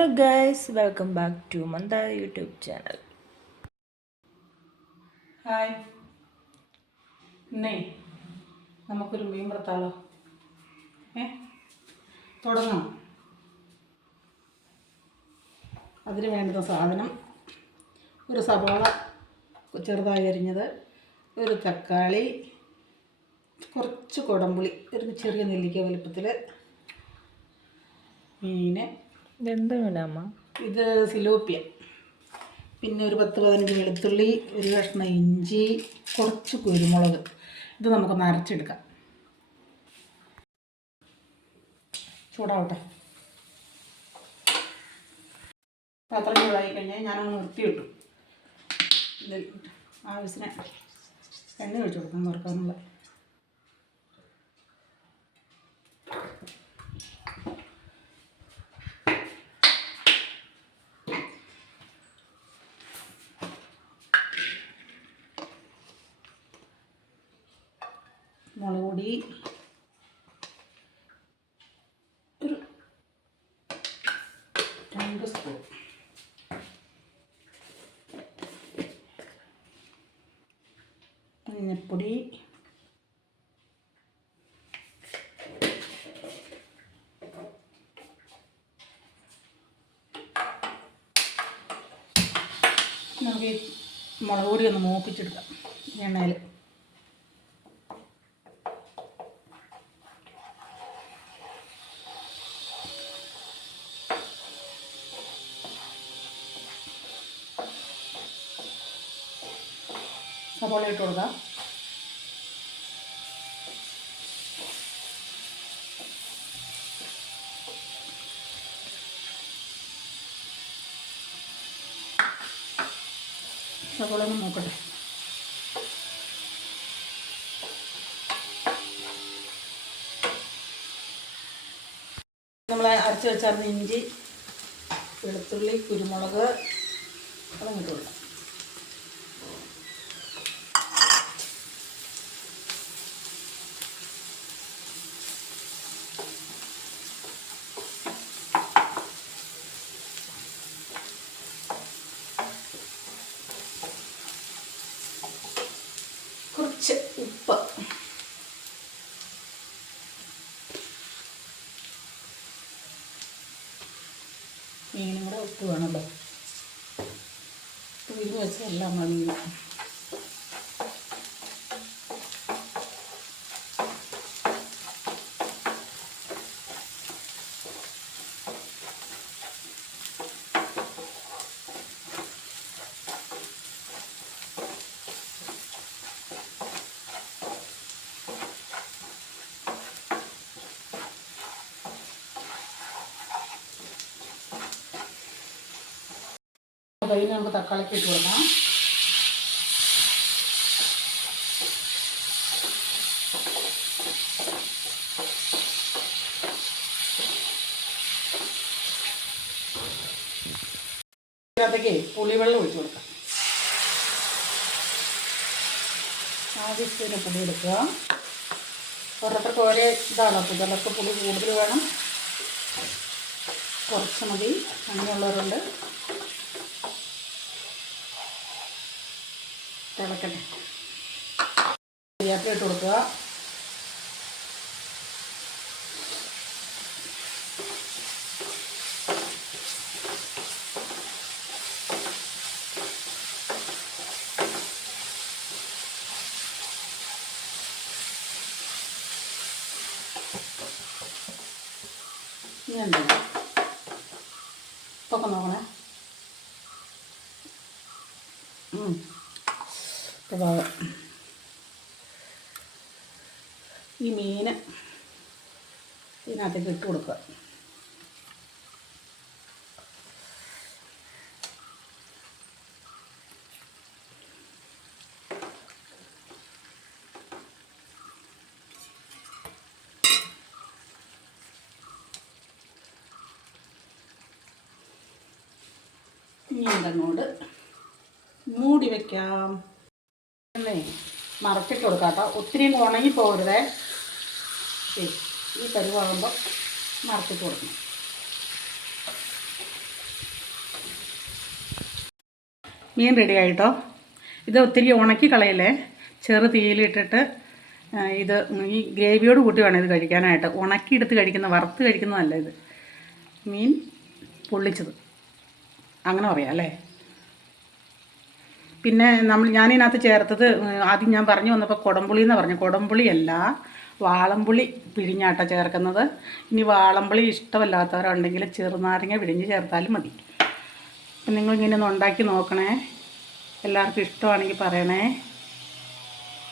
Hello guys, welcome back to Mandara YouTube channel. Hi. ഇന്നേ നമുക്കൊരു മീൻ വറുത്താലോ? തുടങ്ങാം. അതിന് വേണ്ടുന്ന സാധനം: ഒരു സവാള ചെറുതായി അരിഞ്ഞത്, ഒരു തക്കാളി, കുറച്ച് കുടംപുളി, ഒരു ചെറിയ നെല്ലിക്ക വലുപ്പത്തിൽ, മീൻ. ഇതെന്താ വേണമ്മ? ഇത് സിലോപ്പിയ. പിന്നെ ഒരു 10-15 വെളുത്തുള്ളി, ഒരു കഷ്ണം ഇഞ്ചി, കുറച്ച് കുരുമുളക്. ഇത് നമുക്കൊന്ന് അരച്ചെടുക്കാം. ചൂടാവട്ടെ. പാത്രം ചൂടായി കഴിഞ്ഞാൽ ഞാനൊന്ന് നിർത്തിയിട്ടു. ഇതിൽ ആവശ്യത്തിന് എണ്ണ ഒഴിച്ചു കൊടുക്കാം വറുക്കാനുള്ള. മുളക് പൊടി ഒരു 2 സ്പൂൺ, മഞ്ഞൾപ്പൊടി, നമുക്ക് ഈ മുളക് പൊടി ഒന്ന് മൂപ്പിച്ചെടുക്കാം എണ്ണയിൽ. സവാള ഇട്ട് കൊടുക്കാം. സവാള ഒന്ന് നോക്കട്ടെ. നമ്മൾ അരച്ച് വെച്ചായിരുന്നു ഇഞ്ചി, വെളുത്തുള്ളി, കുരുമുളക്, അതങ്ങിട്ട് കൊടുക്കാം. കുറച്ച് ഉപ്പ്, മീനും കൂടെ ഉപ്പ് വേണമല്ലോ. ഉപ്പ് വെച്ച് എല്ലാം മതി. കയ്യിൽ നമുക്ക് തക്കാളിക്ക് ഇട്ട് കൊടുക്കാം. അതിനകത്തേക്ക് പുളിവെള്ളം ഒഴിച്ചു കൊടുക്കാം. ആവശ്യത്തിന് പുളി എടുക്കുക. ഓരോരുത്തർക്ക് ഒരേ ഇതാണ്. ചിലർക്ക് പുളി കൂടുതൽ വേണം, കുറച്ച് മതി, അങ്ങനെയുള്ളവരുണ്ട്. തിളക്കട്ടെ. കരിയാപ്പില ഇട്ട് കൊടുക്കുക. ഇനി എന്താ ഇപ്പൊക്കെ നോക്കണേ. ഈ മീൻ ഇതിനകത്തേക്ക് ഇട്ട് കൊടുക്കുക. ഇനി അതങ്ങോട്ട് മൂടി വയ്ക്കാം. മറച്ചിട്ട് കൊടുക്കാം കേട്ടോ. ഒത്തിരി ഉണങ്ങി പോകരുതേ. ഈ പരുവാകുമ്പോൾ മറച്ചിട്ട് കൊടുക്കണം. മീൻ റെഡി ആയിട്ടോ. ഇത് ഒത്തിരി ഉണക്കി കളയല്ലേ, ചെറു തീയിലിട്ടിട്ട് ഇത് ഈ ഗ്രേവിയോട് കൂട്ടി വേണം ഇത് കഴിക്കാനായിട്ട്. ഉണക്കിയെടുത്ത് വറുത്ത് കഴിക്കുന്നതല്ല ഇത്. മീൻ പൊള്ളിച്ചത് അങ്ങനെ പറയാം അല്ലേ. പിന്നെ ഞാനിതിനകത്ത് ചേർത്തത് ആദ്യം ഞാൻ പറഞ്ഞു വന്നപ്പോൾ കുടംപുളി എന്ന് പറഞ്ഞു. കുടംപുളിയല്ല, വാളംപുളി പിഴിഞ്ഞാട്ട ചേർക്കുന്നത്. ഇനി വാളംപുളി ഇഷ്ടമല്ലാത്തവരുണ്ടെങ്കിൽ ചെറുനാരങ്ങ പിഴിഞ്ഞ് ചേർത്താലും മതി. അപ്പം നിങ്ങളിങ്ങനെ ഒന്ന് ഉണ്ടാക്കി നോക്കണേ. എല്ലാവർക്കും ഇഷ്ടമാണെങ്കിൽ പറയണേ.